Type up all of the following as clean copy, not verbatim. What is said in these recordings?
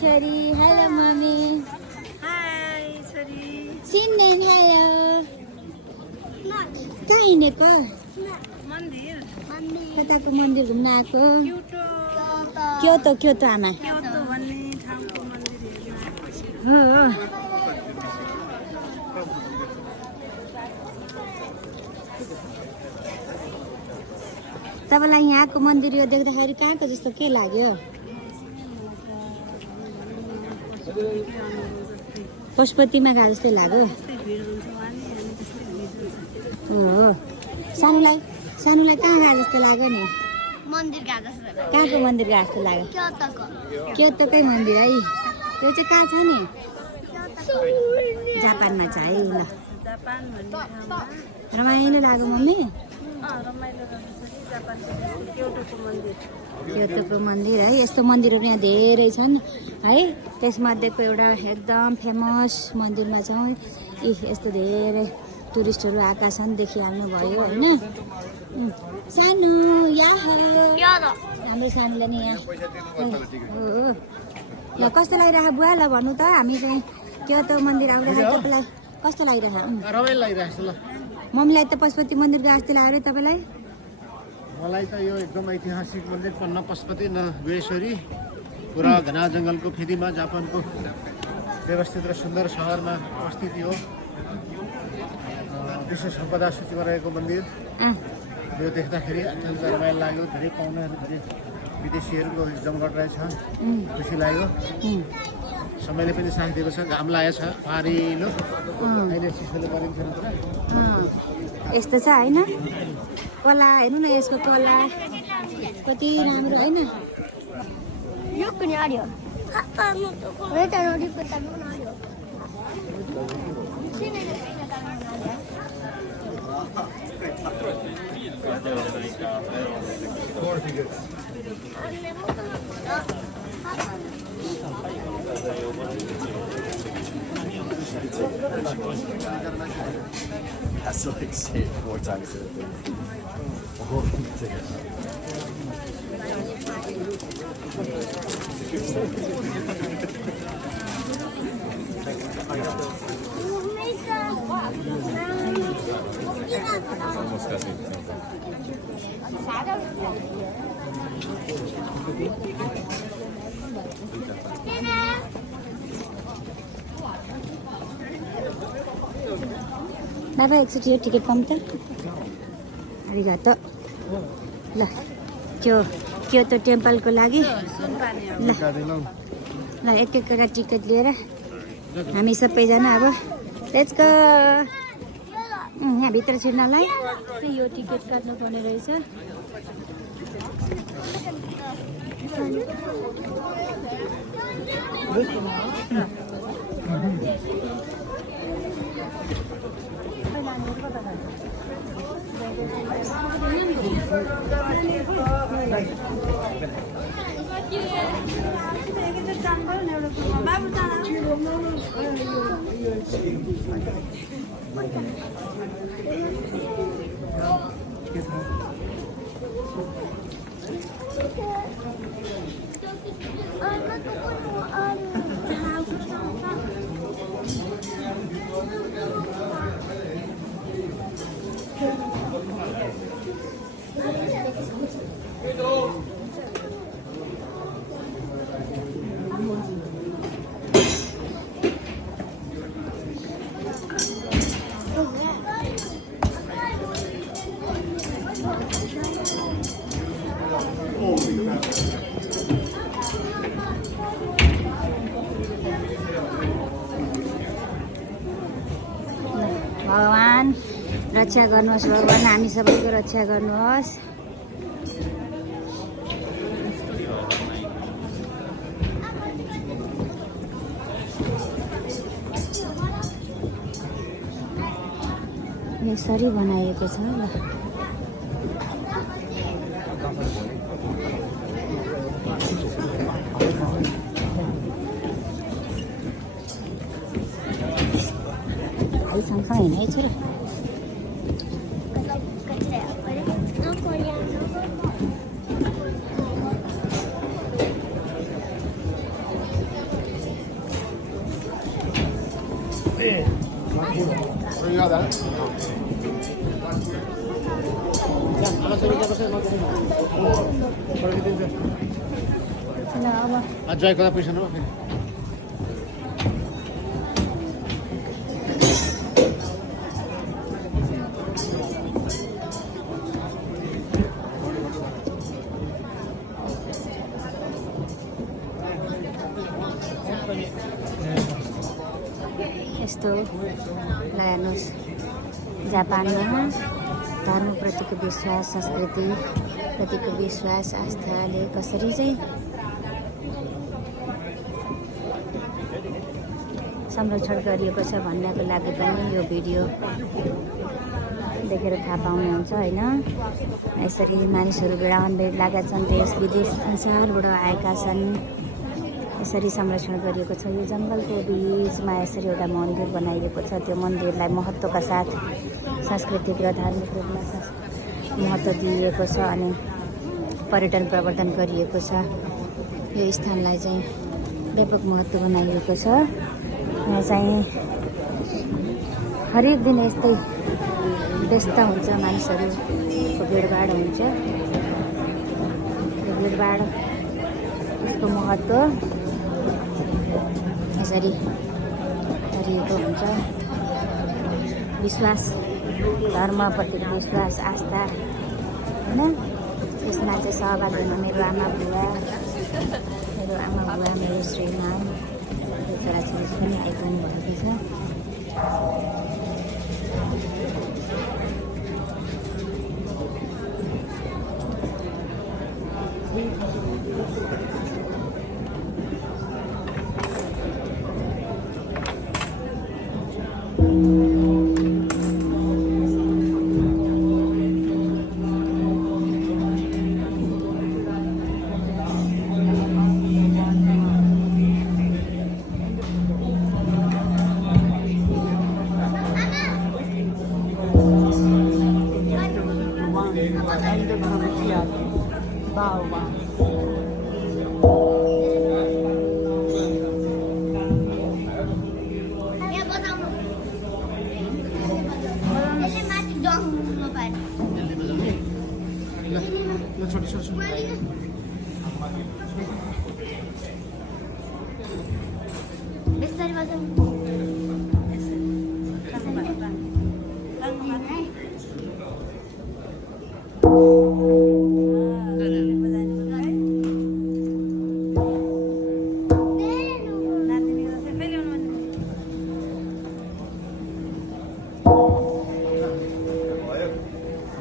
छोरी hello mummy हाय छोरी सिन्देन hello कहाँ हिँडेको मन्दिर कताको मन्दिर घुम्न आएको क्योटो क्योतो आमा क्योटो भन्ने ठाउँको मन्दिर हेर्न आएको छु। हो तपाईँलाई यहाँको मन्दिर यो देख्दाखेरि कहाँको जस्तो के लाग्यो पशुपतिमा गए जस्तै लाग्यो त्यस्तै भिड हुन्छ वहाँ नि हामी त्यस्तै भिड हुन्छ। हो सानोलाई कहाँ गए जस्तो लाग्यो नि मन्दिर गएको जस्तो कहाँको मन्दिर गए जस्तो लाग्यो क्योटोको क्योतोकै मन्दिर है त्यो चाहिँ कहाँ छ नि जापानमा छ है ल जापान भन्ने ठाउँमा रमाइलो लाग्यो मम्मी रमाइलो रहेछ कि जापानको क्योटोको मन्दिर क्योतोको मन्दिर है यस्तो मन्दिरहरू यहाँ धेरै छन् है त्यसमध्येको एउटा एकदम फेमस मन्दिरमा छौँ यस्तो धेरै टुरिस्टहरू आएका छन् देखिहाल्नु भयो होइन सानो या क्योटो हाम्रो सानोले नि यहाँ हो ल कस्तो लागिरहेको बुवा ल भन्नु त हामी चाहिँ क्योतो मन्दिर आउँदाखेरि तपाईँलाई कस्तो लागिरहेको रमाइलो लागिरहेको छ ल मम्मीलाई त पशुपति मन्दिर गए जस्तो लाग्यो तपाईँलाई मलाई त यो एकदम ऐतिहासिक मन्दिर न पशुपति न गुहेश्वरी पुरा घना जङ्गलको फेदीमा जापानको व्यवस्थित र सुन्दर सहरमा अवस्थित यो विश्व सम्पदा सूचीमा रहेको मन्दिर यो देख्दाखेरि अत्यन्त रमाइलो लाग्यो धेरै पाहुनाहरू धेरै विदेशीहरूको जमघट रहेछ खुसी लाग्यो समयले पनि साथ दिएको छ घाम लागेको छ पारिलो अहिले चिसोले गरिन्छ यस्तो छ होइन कला हेर्नु न यसको कला कति राम्रो होइन यो पनि आयो That's like say it 4 times. Oh, almost got me. बाबा एकचोटि यो टिकट पाउँ त अरिगातो ल क्योतो टेम्पलको लागि ल ल एक एकवटा टिकट लिएर हामी सबैजना अब लेट्स गो यहाँभित्र छिर्नलाई यो टिकट काट्नुपर्ने रहेछ भगवान् रक्षा गर्नुहोस् भगवान् हामी सबैको रक्षा गर्नुहोस् यसरी बनाइएको छ ल सँगसँगै हिँडेछु obrigado. Ya, ahora se ve que no sé. ¿Por qué tienes? ल अब Aja kada पैसा न फेरि यस्तो ल हेर्नुहोस् जापानमा धर्मप्रतिको विश्वास संस्कृतिप्रतिको विश्वास आस्थाले कसरी चाहिँ संरक्षण गरिएको छ भन्नको लागि पनि यो भिडियो देखेर थाहा पाउनुहुन्छ होइन। यसरी मानिसहरू भिडानभिड लागेका छन्, देश विदेश संसारबाट आएका छन्। यसरी संरक्षण गरिएको छ। यो जङ्गलको बिचमा यसरी एउटा मन्दिर बनाइएको छ। त्यो मन्दिरलाई महत्त्वका साथ सांस्कृतिक र धार्मिक रूपमा महत्त्व दिइएको छ अनि पर्यटन प्रवर्धन गरिएको छ। यो स्थानलाई चाहिँ व्यापक महत्त्व बनाइएको छ। यहाँ चाहिँ हरेक दिन यस्तै व्यस्त हुन्छ, मानिसहरूको भिडभाड हुन्छ। यो भिडभाडको महत्त्व यसरी गरिएको हुन्छ। विश्वास, धर्मप्रति विश्वास, आस्था होइन, त्यसमा चाहिँ सहभागी हुन मेरो आमा बुवा, मेरो श्रीमान, मेरो छोराछोरी पनि आइपुग्नु भएको छ। यहाँ बताउनु यसले माथि डङ्ग्नु पाए ल छोटी छोटी बिस्तारै बजाउनु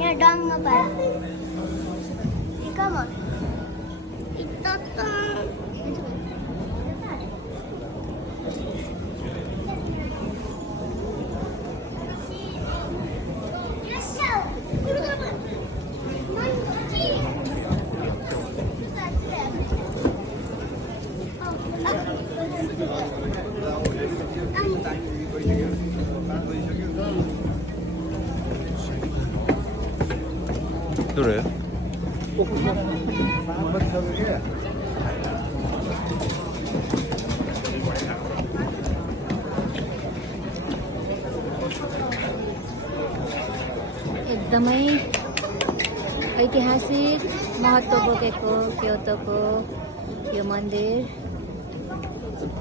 यहाँ डङ्ग पाए Come on. 그래? एकदमै ऐतिहासिक महत्त्व बोकेको क्योटोको यो मन्दिर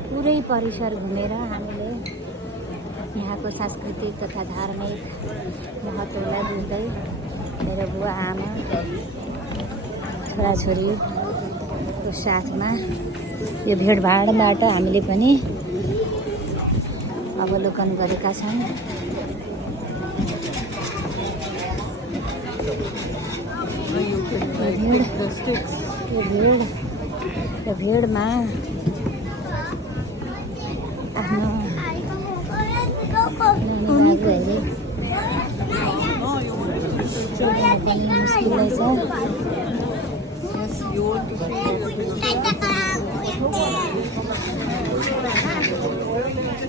पुरै परिसर घुमेर हामीले यहाँको सांस्कृतिक तथा धार्मिक महत्त्वलाई बुझ्दै मेरो बुवा आमा छोराछोरीको साथमा यो भिडभाडबाट हामीले पनि अवलोकन गरेका छौँ। यो भिडमा आफ्नो बाबुहरूले चल्न पनि मुस्किलै छ।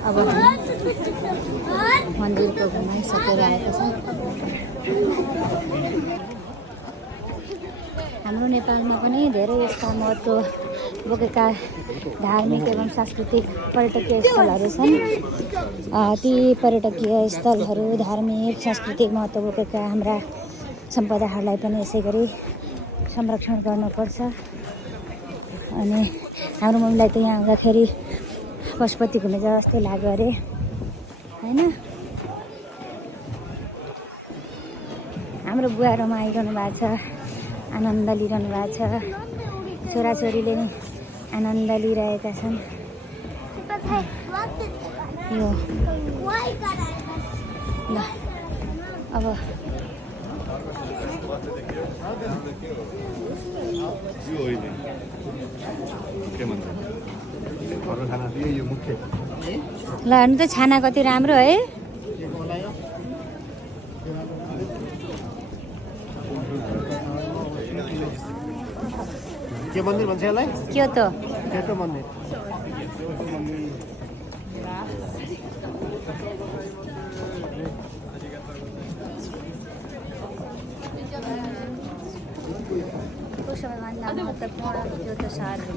अब मन्दिरको घुमाइ सकेर आएको छ। हाम्रो नेपालमा पनि धेरै यस्ता महत्त्व बोकेका धार्मिक एवं सांस्कृतिक पर्यटकीय स्थलहरू छन्। ती पर्यटकीय स्थलहरू धार्मिक सांस्कृतिक महत्त्व बोकेका हाम्रा सम्पदाहरूलाई पनि यसै गरी संरक्षण गर्नुपर्छ। अनि हाम्रो मम्मीलाई त यहाँ आउँदाखेरि पशुपति घुमे जस्तै लाग्यो अरे होइन। हाम्रो बुवा रमाइरहनु भएको छ, आनन्द लिइरहनु भएको छ। छोराछोरीले नि आनन्द लिइरहेका छन्। यो ल अब ल हेर्नु त छाना कति राम्रो है। के मन्दिर भन्छ यसलाई? क्योतो क्योतो मन्दिर। सबैभन्दा महत्त्वपूर्ण क्योतो सहर हो।